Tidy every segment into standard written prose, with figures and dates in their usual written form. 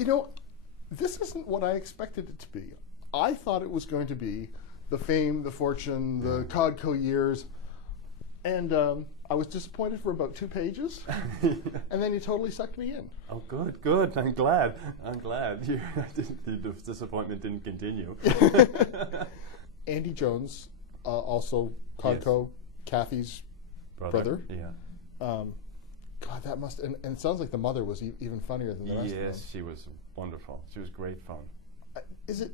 You know, this isn't what I expected it to be. I thought it was going to be the fame, the fortune, the CODCO years, and I was disappointed for about 2 pages, and then you totally sucked me in. Oh, good, good. I'm glad. The disappointment didn't continue. Andy Jones, also CODCO, yes. Kathy's brother. Yeah. God, that must, and it sounds like the mother was even funnier than the rest of them. Yes, she was wonderful. She was great fun. Is it,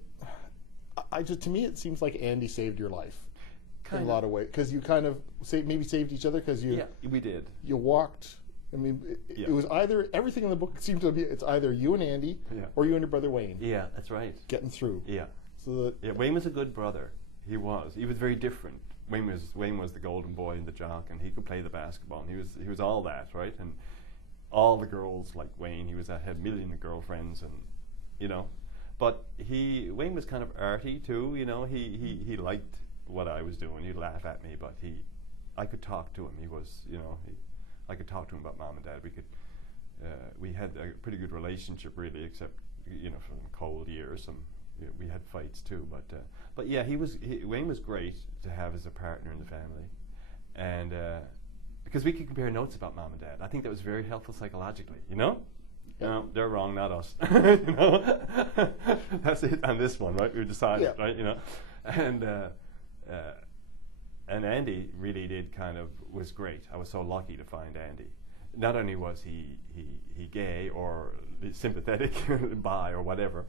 to me it seems like Andy saved your life. Kind in a lot of ways, because you kind of maybe saved each other, because you yeah, we did. You walked. I mean, it was either, everything in the book seemed to be, it's either you and Andy or you and your brother Wayne. Yeah, that's right. Getting through. Yeah. So Wayne was a good brother. He was. He was very different. Wayne was the golden boy and the jock, and he could play the basketball. And he was all that, right? And all the girls like Wayne. He had a million girlfriends, and you know. But Wayne was kind of arty too. You know, he liked what I was doing. He'd laugh at me, but I could talk to him. He was, you know, I could talk to him about Mom and Dad. We had a pretty good relationship, really, except, you know, from cold years. We had fights too, but yeah, Wayne was great to have as a partner in the family, and because we could compare notes about Mom and Dad. I think that was very helpful psychologically. You know. No, they're wrong, not us. You know, that's it on this one, right? We decided, right? You know, and Andy really was great. I was so lucky to find Andy. Not only was he gay or sympathetic, bi or whatever,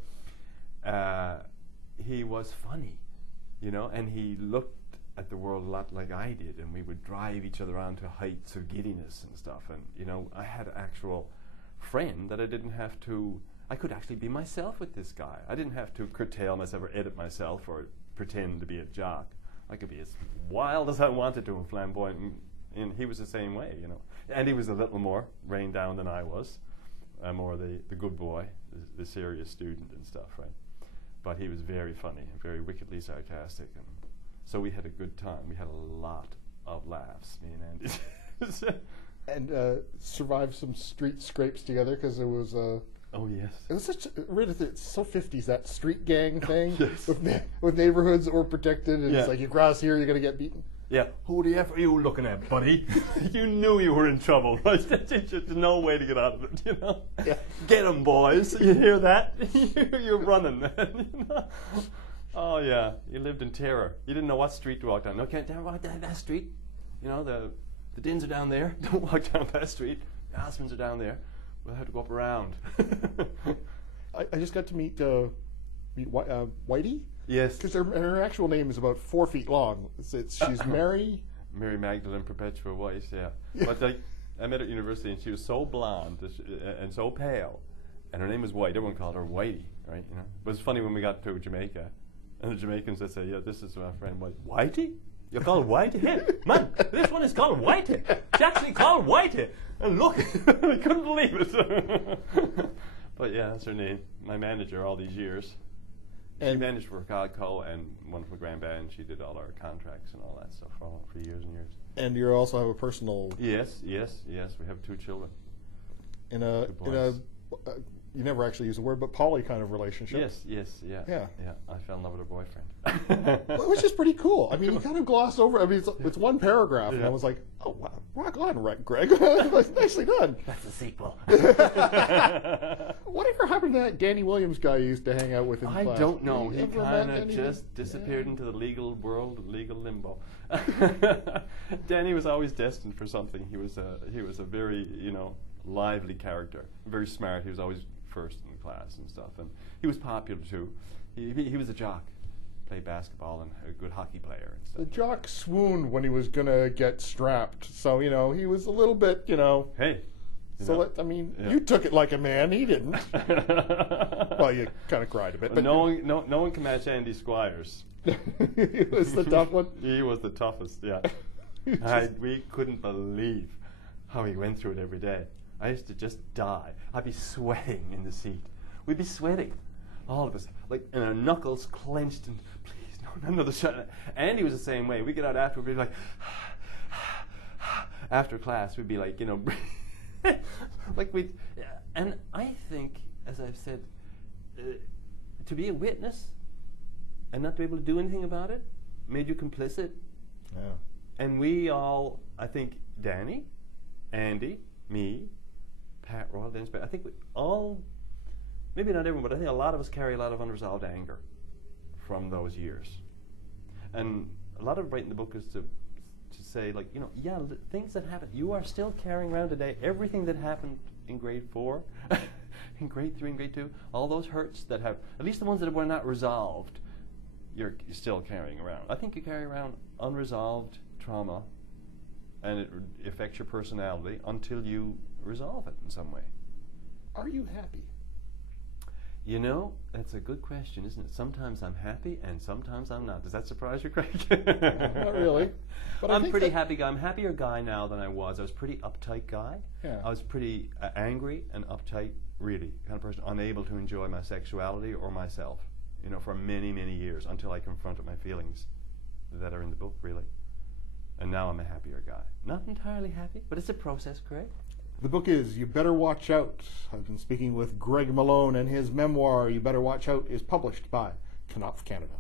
he was funny, you know, and he looked at the world a lot like I did, and we would drive each other on to heights of giddiness and stuff. And you know, I had an actual friend that I could actually be myself with this guy. I didn't have to curtail myself or edit myself or pretend to be a jock. I could be as wild as I wanted to and flamboyant, and he was the same way, you know. And he was a little more rained down than I was, more the good boy, the serious student and stuff, right? But he was very funny and very wickedly sarcastic, and so we had a good time. We had a lot of laughs, me and Andy. And survived some street scrapes together, because it was oh yes, it was it's so 50s, that street gang thing. Yes. with neighborhoods that were protected, and it's like, you cross here, you're gonna get beaten. Yeah. Who the F are you looking at, buddy? You knew you were in trouble, right? There's no way to get out of it, you know? Yeah. Get 'em, boys. You hear that? You're running, man. You know? Oh yeah, you lived in terror. You didn't know what street to walk down. No, can't walk down that street. You know, the Dins are down there. Don't walk down that street. The Osmonds are down there. We'll have to go up around. I just got to meet Whitey. Yes. Because her actual name is about 4 feet long. She's Mary Magdalene Perpetua White, yeah. But I met her at university, and she was so blonde and so pale, and her name was White. Everyone called her Whitey, right? You know. But it's funny when we got to Jamaica, and the Jamaicans would say, "Yeah, this is my friend White." Whitey? You're called Whitey? Hey, man, this one is called Whitey. It's actually called Whitey. And look, I couldn't believe it. But yeah, that's her name. My manager all these years. She managed for CODCO and one for Grand Band. She did all our contracts and all that stuff for years and years. And you also have a personal... Yes. We have 2 children. You never actually use the word, but poly kind of relationship. Yes, yeah. I fell in love with her boyfriend. Which is pretty cool. I mean, you kind of glossed over. I mean, it's one paragraph, and I was like, oh, wow, rock on, Greg. Nicely done. That's a sequel. Whatever happened to that Danny Williams guy you used to hang out with in class? I don't know. He kind of just disappeared into the legal world, legal limbo. Danny was always destined for something. He was a very, you know, lively character, very smart. He was always first in the class and stuff, and he was popular too. He was a jock, played basketball, and a good hockey player and stuff. The jock swooned when he was gonna get strapped, so you know he was a little bit, you know. Hey. You took it like a man. He didn't. Well, you kind of cried a bit. But no one can match Andy Squires. He was the tough one. He was the toughest. Yeah. We couldn't believe how he went through it every day. I used to just die. I'd be sweating in the seat. We'd be sweating, all of us, like, and our knuckles clenched, and please, no, another shot. Andy was the same way. We'd get out after, we'd be like, after class, we'd be like, you know, like and I think as I've said, to be a witness and not to be able to do anything about it made you complicit. Yeah. And we all, I think, Danny, Andy, me, Pat Royal, Dennis, I think we all, maybe not everyone, but I think a lot of us carry a lot of unresolved anger from those years. And a lot of writing the book is to say, like, you know, yeah, things that happen, you are still carrying around today, everything that happened in grade 4, in grade 3, and grade 2, all those hurts that have, at least the ones that were not resolved, you're still carrying around. I think you carry around unresolved trauma, and it affects your personality until you resolve it in some way. Are you happy? You know, that's a good question, isn't it? Sometimes I'm happy and sometimes I'm not. Does that surprise you, Craig? Not really. But I'm a pretty happy guy. I'm a happier guy now than I was. I was a pretty uptight guy. Yeah. I was pretty angry and uptight, really, kind of person, unable to enjoy my sexuality or myself, you know, for many, many years until I confronted my feelings that are in the book, really. And now I'm a happier guy. Not entirely happy, but it's a process, Craig. The book is You Better Watch Out. I've been speaking with Greg Malone, and his memoir, You Better Watch Out, is published by Knopf Canada.